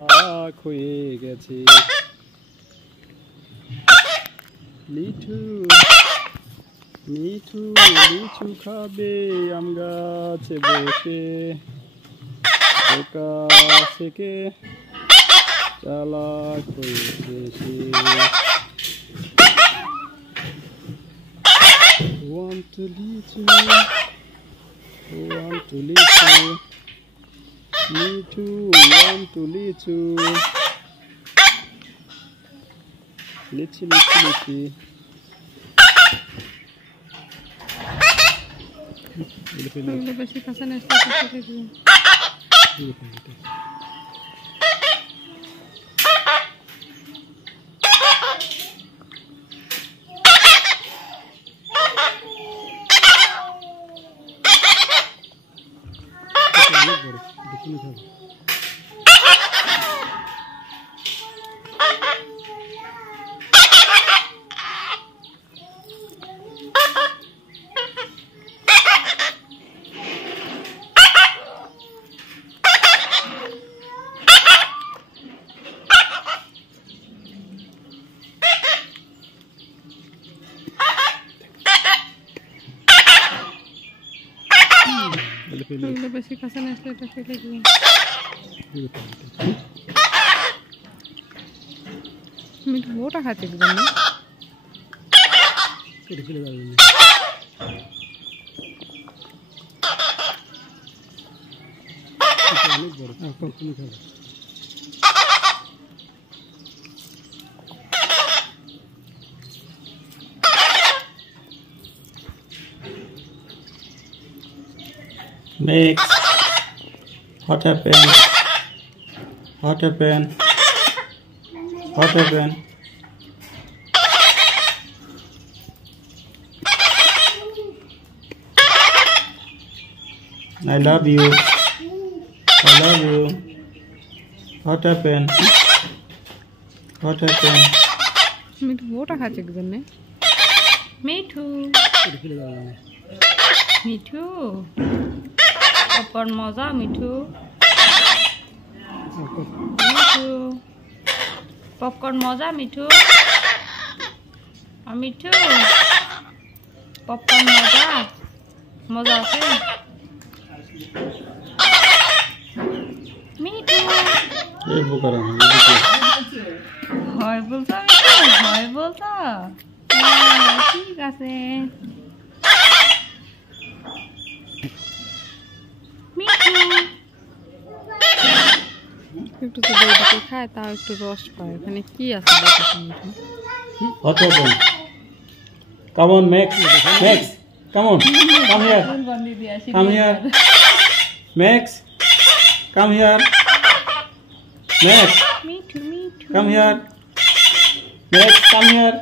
হয়ে গেছে। লিচু মিঠু লিচু খাবে আম গাছে বসে, পোকা থেকে চালাক হয়েছে সে। Want to লিচু, want to লিচু, মিঠু want to লিচু, লিচি লিচি লিচি। বেশি কাছে না আসলে বেশি কাছে না আসলে এটা ফেলে দিই। মিঠু ওটা খাচ্ছে একদম না, কেটে ফেলে যাবে না। অনেক বড় কখনো খাবে। Max, what happened? What happened? What happened? I love you. I love you. What happened? What happened? Mithu ওটা খাচ্ছে একদম না, মিঠু মিঠু পপকর্ন মজা, মিঠু মিঠু পপকর্ন মজা, মিঠু মিঠু পপকর্ন মজা মজা আছে মিঠু। হয় বলতো মিঠু, হয় বলতো, ঠিক আছে একটু তো বইটাকে খায়, তাও একটু রস পায়। এখানে কি আছে What happened? Come on, Max. Max, come on. Come here. Come here. Max, come here. Max, Mithu Mithu come here. Max, come here.